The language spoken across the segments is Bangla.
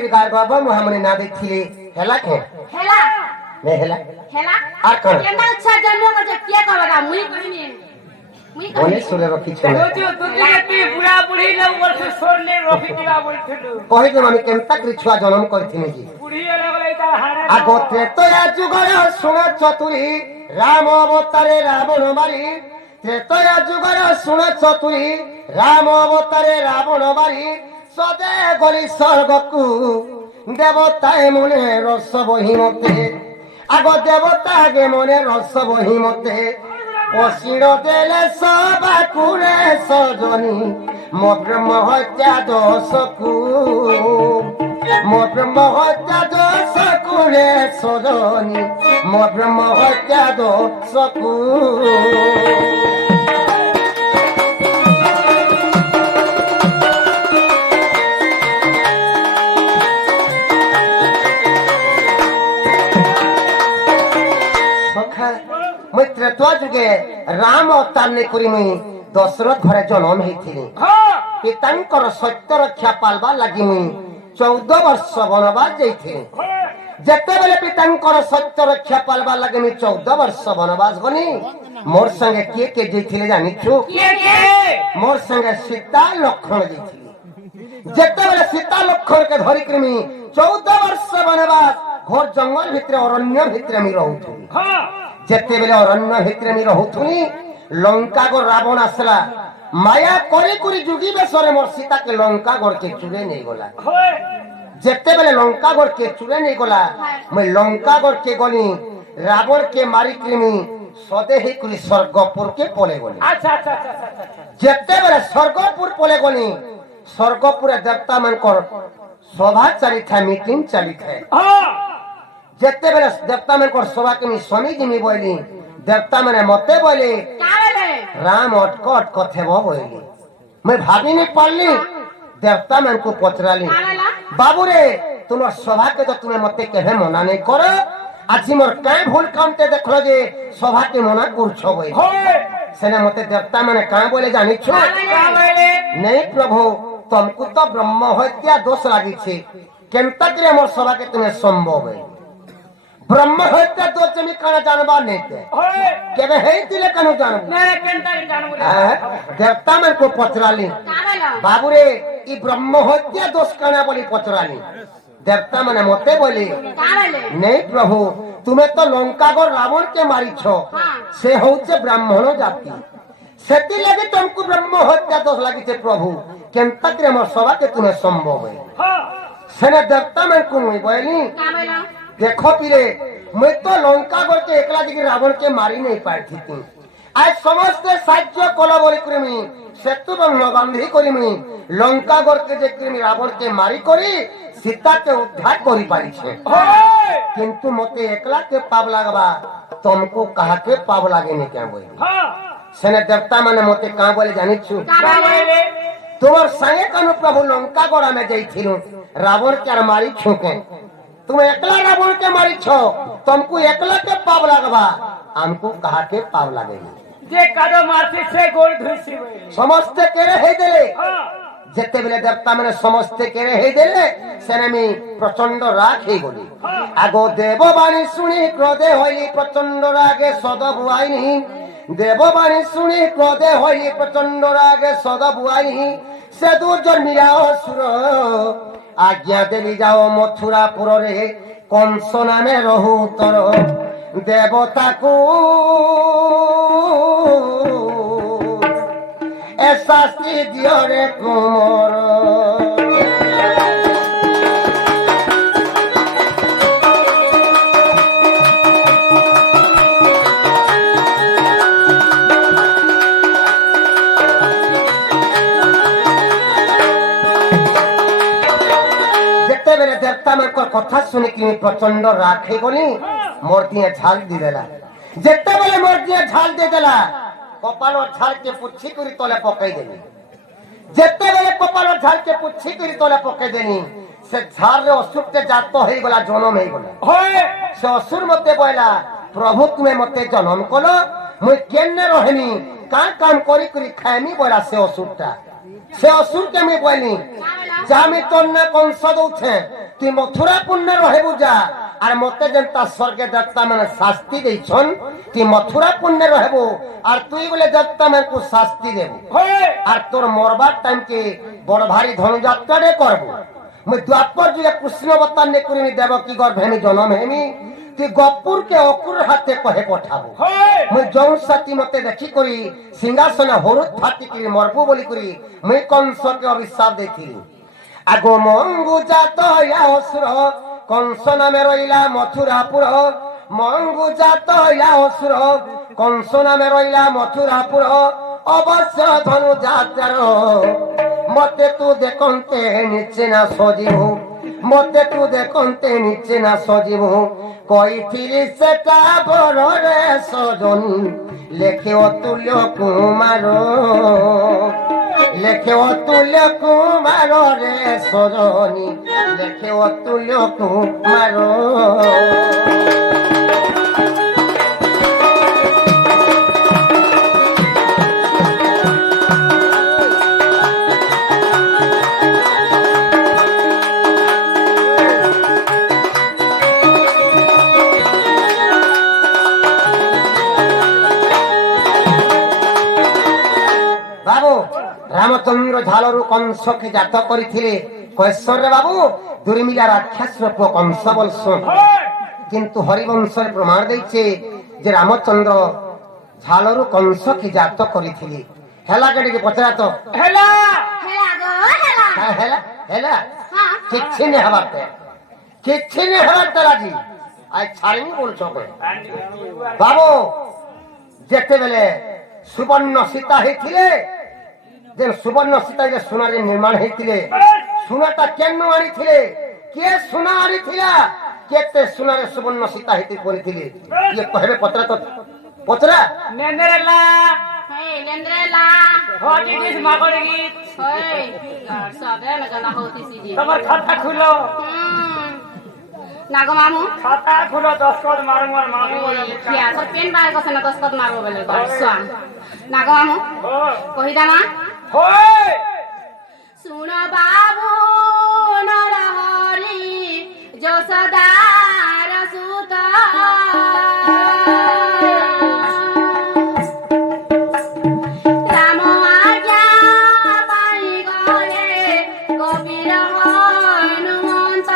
कि गार बाबा मुहामने ना देखिले हेला के हेला ने हेला हेला আর কোন কেনা ইচ্ছা জানো যে কে কবে মুই কইনি মুই বলে সুরে রকি ছোড়ে रोजो दुनियाती बुढ़ा बुढ़ी ने ऊपर से छोड़ने रोकी दिवा बोलथलो কই যে আমি কেনতা করে ছুয়া জন্ম করছিনি জি बुढ़ी लगले तार हाड़े আগতে তো যুগর শুণ চতুরি রাম অবতারে রাবণ মারি ত্রেতয়া যুগর শুণ চতুরি রাম অবতারে রাবণ মারি সদে গলি স্বর্গকু দেবতায় মনে রস বহিমতে আগ দেবতা গে মনে রস বহিমতে অশির দেলে সবা কুরে সজনী মো ব্রহ্ম হত্যা দোষকু মো ব্রহ্ম হত্যা দোষকু রে সজনী মো ব্রহ্ম হত্যা দোষকু मुई त्रेतुआ जुगे राम अवतार ने करी मुई दशरथ घरे जन्म हेथिली हां पितांकर सत्य रक्षा पालबा लागि मुई 14 वर्ष वनवास जाइथिली जेते बेले पितांकर सत्य रक्षा पालबा लागि मुई 14 वर्ष वनवास गनी मोर संगे के जाइथिले जानि छु के मोर संगे सीता लक्ष्मण जाइथिली जेते बेले सीता लक्ष्मण के धरि करी मुई 14 वर्ष वनवास घोर जंगल भितर अरण्य भितर मी रहउथली हां जेते बेले अरण्य भितर मी रहउथुनी लंका को रावण आसला माया करी करी जुगी बेसरे मोर सीता के लंका गोर के चुरे नहीं गला होए जेते बेले लंका गोर के चुरे नहीं गला मैं लंका गोर के गली रावण के मारी कृमि सदे ही कुली स्वर्गपुर के पले गली अच्छा अच्छा अच्छा अच्छा जेते बेले स्वर्गपुर पले गली स्वर्गपुर देवता मन कर सभा चली था मीटिंग चली थे हां जेते बेले देवता मन कर सभा के मी स्वामी जी मी बोली देवता माने मते बोली का बोले राम अटकट कथे बोली मैं भाभी नहीं पड़ली देवता मन को पचराली का बोला बाबू रे तुम सभा के तो तुम्हें मते केहे मना नहीं करो आज मोर काई भूल कामते देखलो जे सभा के मना करछो बई होए सेने मते देवता माने का बोले जानि छु का बोले नहीं प्रभु तुमको तो ब्रह्म हत्या दोष लागी छे केनता करे मोर सभा के तुम्हें संभव है ब्रह्म हत्या दोष में काना जानबा नहीं थे होए केबे हे दिले कानो जानबो मेरे केंता जान बोले देवता मन को पचराली का बोला बाबू रे ई ब्रह्म हत्या दोष काना बोली पचराली देवता माने मते बोली का बोले नहीं प्रभु तुम्हें तो लंका को रावण के मारी छो हाँ। से होचे ब्राह्मण जाति सेति लगे तुमको ब्रह्म हत्या दोष लागी छे प्रभु केनता करे मोर सभा के तुम्हें संभव है हां सेने देवता मन को मुई बोली का बोला देखो पीरे मैं तो लंका गोर के एकला दिखे रावण के मारी नहीं पारती थी आज समस्त साज्य कोला बोली कृमि सेतु बंध बांधी कृमि लंका गोर के जे कृमि रावण के मारी करी सीता के उद्धार करी पारी छे होए किंतु मते एकला के पाप लागबा तुमको कहा के पाप लागे नहीं क्या बोली हां सेने देवता माने मते का बोले जानि छु का बोले तुम्हार संगे कनु प्रभु लंका गोरा में जाइथिलु रावण के मारी छुके तुम एकला रावण के मारी छो तुमको एकला के पाप लागबा हमको कहा के पाप लागेगी जे कादो मारती से गोल धुसी बोले समस्त केरे हे देले हां जेते बेले देवता माने समस्त केरे हे देले सेने मी प्रचंड राग हे गली आगो देवबाणी सुनी क्रोधे होइली प्रचंड रागे सद बुआइनी देवबाणी सुनी क्रोधे होइली प्रचंड रागे सद बुआइनी से दुर्जन मिलाओ सुर आज्ञा देली जाओ मथुरापुर रे कंस नामे रहु तर देवता को ए शास्त्री दियो रे कुमर देवता मन को कथा सुनी कि प्रचंड राखे गली मोर दिए झाल दी देला जेते बेले मोर दिए झाल दे देला कपालो झाल के पुच्छी करी तले पकई देनी जेते बेले कपालो झाल के पुच्छी करी तले पकई देनी से झाल रे असुर के जात होई गला जन्म होई गला होए से असुर मते बोला प्रभु तुम्हें मते जन्म कलो मुई केने रहनी का काम करी करी खाइमी बोला से असुरटा से असुर के मैं बोली যা আমি তোর না কংস দৌছে তুই মথুরাপুর না রহেবু যা আর মতে যেনতা স্বর্গে দেবতা মানে শাস্তি দেইছন তুই মথুরাপুর না রহেবু আর তুই বলে দেবতা মানকু শাস্তি দেবু আর তোর মরবার টাইম কে বড় ভারী ধনুযাত্রারে করবো মুই দ্বাপর যুগে কৃষ্ণ অবতার নে করিনি দেবকী গর্ভে আমি জন্ম হেমি তুই গপুরকে অকুর হাতে কহে পঠাবো মুই যৌন সাথী মতে দেখি করি সিংহাসনে হরুদ ফাটি করি মরবু বলি করি মুই কংসকে অভিশাপ দেখিলি আগো মঙ্গু জাত হইয়া অসুর কংস নামে রইলা মথুরাপুর মঙ্গু জাত হইয়া অসুর কংস নামে রইলা মথুরাপুর অবশ্য ধনু যাত্রার মতে তু দেখন্তে নিচে না সজীব মতে তু দেখন্তে নিচে না সজীব কইছিলি সেটা বড় রে সজনী লেখে অতুল্য কুমার লেখে অতুল্য কুমার রে সজনী লেখে অতুল্য কুমার রামচন্দ্র ঝালরু কংসকে জাত করিଥିଲେ কৈশ্বর্য বাবু দুর্মিলা রাক্ষসর পুଅ কংস বলছন কিন্তু হরিবংশରେ প্রমাণ ଦେଇছে যে রামচন্দ্র ঝালরু কংসকে জাত করিଥିଲେ ହେଲା କେଡ଼ିକି ପଚରା ତ ହେଲା ହେଲା ହେଲା କିଛି नहीं ହବାର କିଛି नहीं ହବାର ଆଜି ଆজ ଛାଡ଼ିନି বলছ বাবু যেତେବେଳେ সুবর্ণ সীতা ହେଇଥିଲେ যে সুবর্ণ সীতা যে সোনারে নির্মাণ হয়েছিল সোনাটা কেন আনিছিলে কে সোনা আনিছিলা কেতে সোনারে সুবর্ণ সীতা হইতে করিছিলে ইয়ে কহবে পত্রা তো পত্রা নেন্দ্রেলা Hey, Lendrela. হটি গিস মাগড়ি গিস Hey, sabe na gana hoti si ji. তোমার খাতা খুলো Nago mamu. খাতা খুলো 10 কর মারুমার মামু Kia, so pen ba ko sana 10 kot maro bele ko. Swan. Nago mamu. Kohi dana. होय सुनो बाबू नरहरि जसोदार सुत राम आज्ञा पाई गले कबीर हनुमंत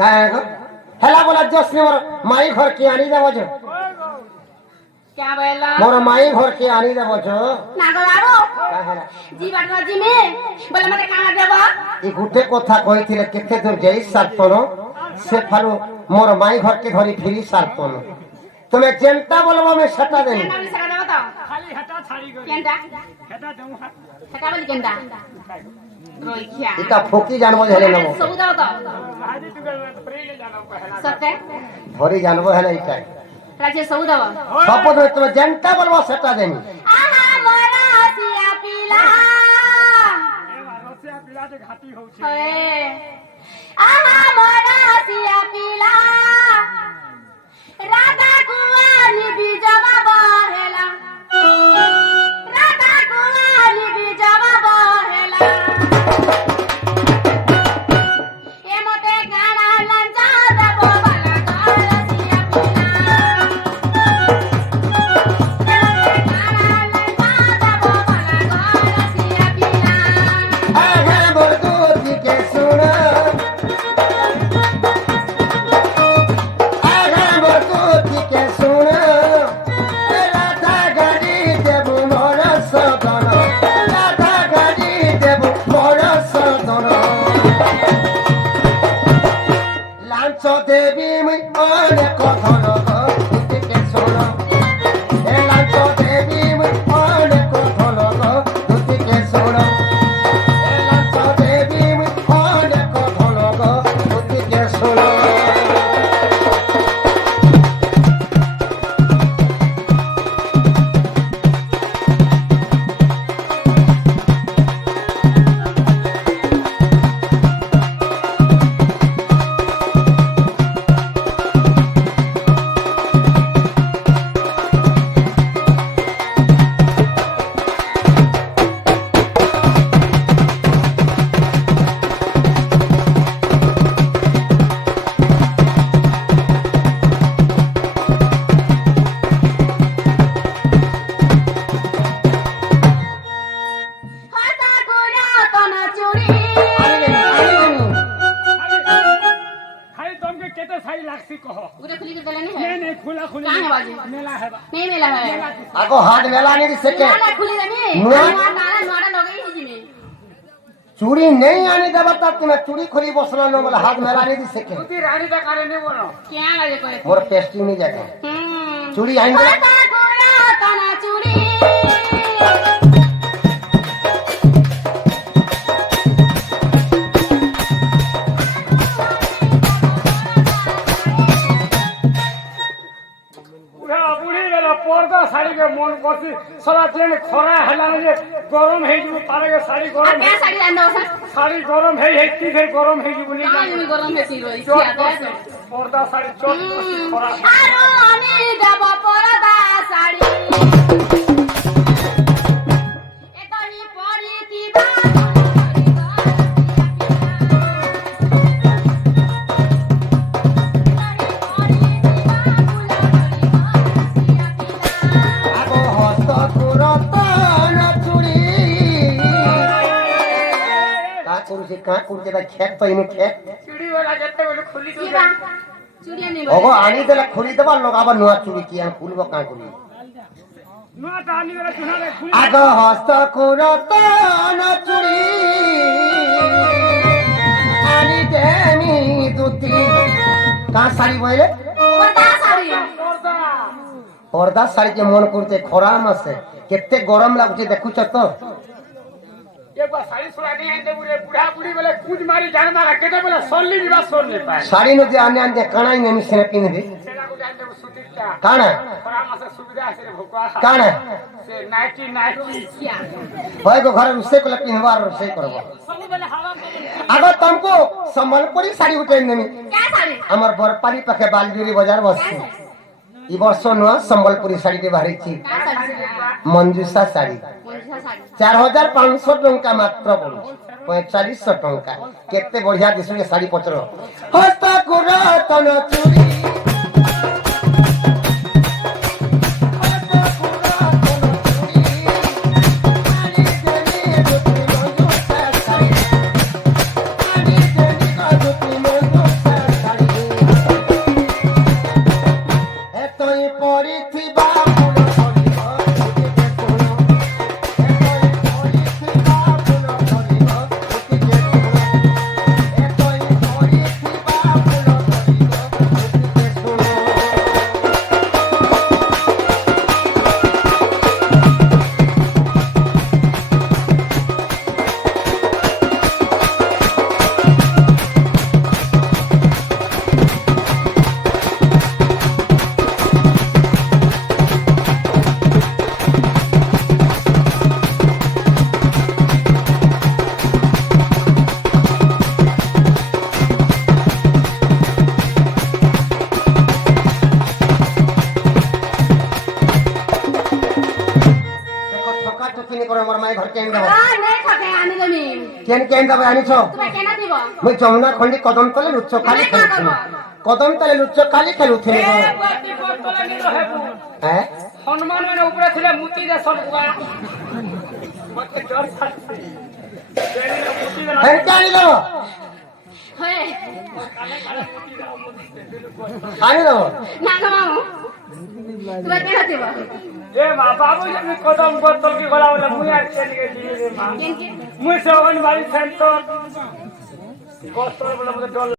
हेला बोला जस ने मोर माई घर के आनी देबो छ क्या बोला मोर माई घर के आनी देबो छ नागो बाबू जी बाटवा जी में बोले मते कहां देबो ई गुटे कथा कहिथिले केते दूर जाई सातन से फारो मोर माई घर के धरी फिरी सातन तुम्हें चिंता बोलबो मैं सटा देनी केंदा भी सका देबो तो खाली हटा छाड़ी गई केंदा हटा देऊ हटा बोली केंदा रोई क्या इता फोकी जानबो हेले नबो सब दाओ तो हाजी तू कर प्रेले जानो पहला सते धरी जानबो हेले इता রাজ্যে সবু দেব শপথ হয়ে তুমি যেটা বলবো সেটা দেনি। আহা মোরা সিয়া পিলা রসিয়া পিলাতে ঘাটি হচ্ছে হয়ে আহা মোরা সিয়া পিলা রাধা কুয়ানি বিজবা বহেলা রাধা কুয়ানি বিজবা বহেলা এমতে গানা লঞ্চা দেব বালা গলসিয়া পিলা এমতে গানা লঞ্চা দেব বালা গলসিয়া পিলা আঘার বর্দু দিকে শুন, আঘার বর্দু দিকে শুন, রাধা গাড়ি দেব মোর সদন, রাধা গাড়ি দেব মোর সদন। লাঞ্চ দেবী মুই অনেক ধন দিকে শুন, এ লাঞ্চ দেবী মুই অনেক ধন দিকে শুন, এ লাঞ্চ দেবী মুই অনেক ধন দিকে শুন। হতা গুড়া কোন চুরি খালি তোমাকে কেতে শাড়ি লাগছি কহ গুড়ে খুলি के देले नहीं নে है নে খোলা খুলি কাহে বাজি? মেলা হেবা नहीं मिला है আগো হাত মেলা নি সেকে ना खुली देनी नुआ? नुआरा लगई ही में চুরি নেই আনি দেবা তা তুমি চুরি খুলি বসলা ন বলে হাত মেলা নি সেকে তুই রানীটা কারে নে বলো क्या लगे कोई মোর টেস্টি নি জায়গা চুরি আইন দেবা হতা গুড়া কোন চুরি পুরা বুড়ি গেল পর্দা শাড়িকে মন করছি সারা ট্রেন খরা হেলা যে গরম হয়ে যাব তারে শাড়ি आ গরম क्या साड़ी लांदो सा শাড়ি গরম হয়ে কি ফের গরম হয়ে যাব নি कहां में गरम है सिरो চট इसिया করছে, পর্দা শাড়ি চট করছে খরা আরো আমি দেব পরদা শাড়ি এতনি পরি কিবা আগো হস্ত পুরতন চুরি কা করুছে কা করছে তা খেত তো ইনু খেত চুড়ি वाला যেতে বলে খুলি দিবে কিবা চুড়ি আমি ওগো আনি দেলে খুলি দেবা লোক আবার নয়া চুরি কি আর খুলবো কা করি নোটা আনি গেলে তুনারে খুলি আগো হস্ত পুরতন চুরি আনি দেমি দুতি কা শাড়ি বইলে পরদা শাড়ি পর্দা পর্দা শাড়িকে মন করতে খরা মাসে কেতে গরম লাগুছে দেখুছ তো একবার শাড়ি সোড়া নিয়ে আনতে বুড়ে বুড়া বুড়ি বলে কুজ মারি জান মারা কেটে বলে সল্লি দিবা সল্লি পায় শাড়ি নদী আনে আনতে কানাই নেমি সেরে পিনবি সেটা কোটা আনতে সুতিটা কানা খরা মাসে সুবিধা আছে রে ভোকা কানা সে নাইটি নাইটি কিয়া হয় গো ঘরে রুষে কলে পিনবার রুষে করব সবু বলে হাওয়া করে আগো তমকো সম্বলপুরি শাড়ি উঠে নেমি क्या साड़ी আমার বরপালি পাখে বালজুরি বাজার বসছে এই বর্ষ নয় সম্বলপুরি শাড়িটি বাহারিছি क्या साड़ी মঞ্জুসা শাড়ি মঞ্জুসা শাড়ি 4500 টঙ্কা মাত্র পড়ুছে 4500 টঙ্কা কেতে বঢ়িয়া দিশুকে শাড়ি পত্র হস্ত পুরাতন চুরি তো কিনে করে আমার মায়ের ঘর কেন দেবো নাই থাকে আনি দেমি কেন দেবো আনিছ তুমি কেন দিব মুই যমুনা খন্ডি কদম তলে লুচ্চ খালি তুমি কাঁ খেলুছিল করব? কদম তলে লুচ্চ খালি খেলুছিল এ বাতি পতলে নিল হেবু হ্যাঁ হনুমান মানে উপরে ছিল মুতি দে সব গুয়া মতে ডর ছাড়ছে দেখিলে মুতি দে না হ্যাঁ কেন দেবো হয়ে কানে কানে মুতি দে আনি দেবো না গো মামু তুমি কেন দিব এ মা বাবু আমি কদম বোতল কি গলা বলে মুই আর চলে গেছি রে মা কেন কি মুই সবন বাড়ি সেন্টার গোস্তর বলে ডর